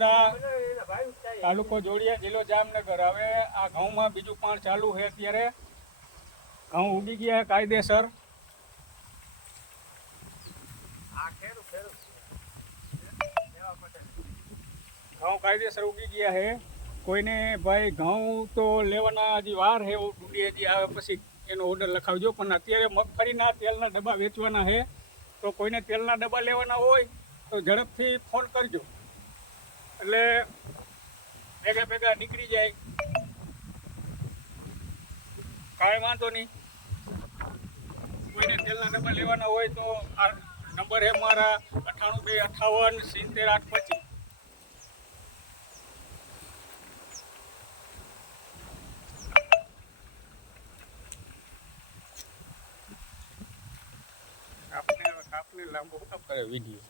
બરોડા, તાલુકો જોડિયા, જિલ્લો જામનગર. હવે આ ઘઉંમાં બીજું પણ ચાલુ છે. અત્યારે ઘઉં ઉગી ગયા કાયદેસર. ઘઉં કાયદેસર ઉગી ગયા છે. કોઈને ભાઈ ઘઉં તો લેવાના હજી વાર છે, ડુંડી હજી આવે પછી એનો ઓર્ડર લખાવજો. પણ અત્યારે મગફળીના તેલના ડબ્બા વેચવાના છે, તો કોઈને તેલના ડબ્બા લેવાના હોય તો ઝડપથી ફોન કરજો, એટલે ભેગા ભેગા નીકળી જાય. કાંઈ વાંધો નહીં. કોઈને તેલના ડબ્બા લેવાના હોય તો આ નંબર છે મારા 9828577825. આપને લાંબો કરે વિડીયો.